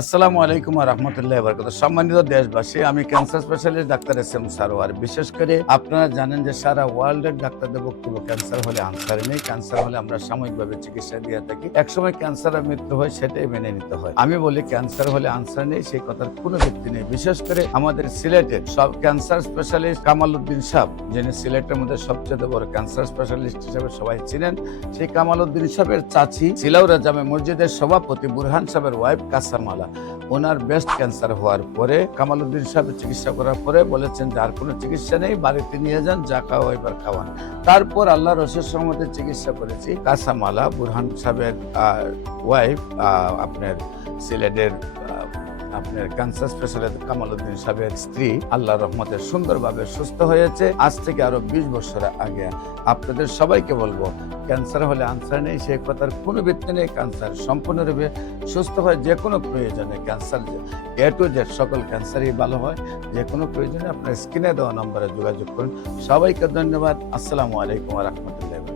আসসালামু আলাইকুম ওয়া রাহমাতুল্লাহি ওয়া বারাকাতুহু। সম্মানিত দেশবাসী, আমি cancer specialist doctor S M Sarwar. বিশেষ করে আপনারা জানেন যে সারা ওয়ার্ল্ডের ডাক্তারদের বক্তব্য ক্যান্সার হলে আনসার নেই, ক্যান্সার হলে আমরা সাময়িকভাবে চিকিৎসা দিয়ে থাকি। একসময় ক্যান্সারের মৃত্যু হয়, সেটাই মেনে নিতে হয়। আমি বলি ক্যান্সার হলে আনসার নেই, সেই কথার কোনো ভিত্তি নেই। বিশেষ করে আমাদের সিলেটের সব ক্যান্সার স্পেশালিস্ট কামাল উদ্দিন সাহেব, যিনি সিলেটের মধ্যে সবচেয়ে বড় ক্যান্সার স্পেশালিস্ট হিসেবে সবাই চিনেন, সেই কামাল উদ্দিন সাহেবের চাচি সিলাউরা জামে মসজিদের সভাপতি বুরহান সাহেবের ওয়াইফ কাসামালা, ওনার ব্রেস্ট ক্যান্সার হওয়ার পরে কামাল উদ্দিন সাহেব চিকিৎসা করার পরে বলেছেন যে আর কোনো চিকিৎসা নেই, বাড়িতে নিয়ে যান, যা খাওয়া এবার খাওয়ান। তারপর আল্লাহর রসুল সহমতে চিকিৎসা করেছি। কাসামালা বুরহান সাহেবের ওয়াইফ, আপনার সিলেটের আপনার ক্যান্সার স্পেশালিস্ট কামাল উদ্দিন সাহেবের স্ত্রী আল্লাহর রহমতে সুন্দরভাবে সুস্থ হয়েছে আজ থেকে আরো 20 বছর আগে। আপনাদের সবাইকে বলবো, ক্যান্সার হলে আনসার নেই, সেই কথার কোনো ভিত্তি নেই। ক্যান্সার সম্পূর্ণরূপে সুস্থ হয় যে কোনো প্রয়োজনে। ক্যান্সার এ টু জেড সকল ক্যান্সারই ভালো হয়। যে কোনো প্রয়োজনে আপনার স্ক্রিনে দেওয়া নম্বরে যোগাযোগ করুন। সবাইকে ধন্যবাদ। আসসালামু আলাইকুম ওয়া রাহমাতুল্লাহি।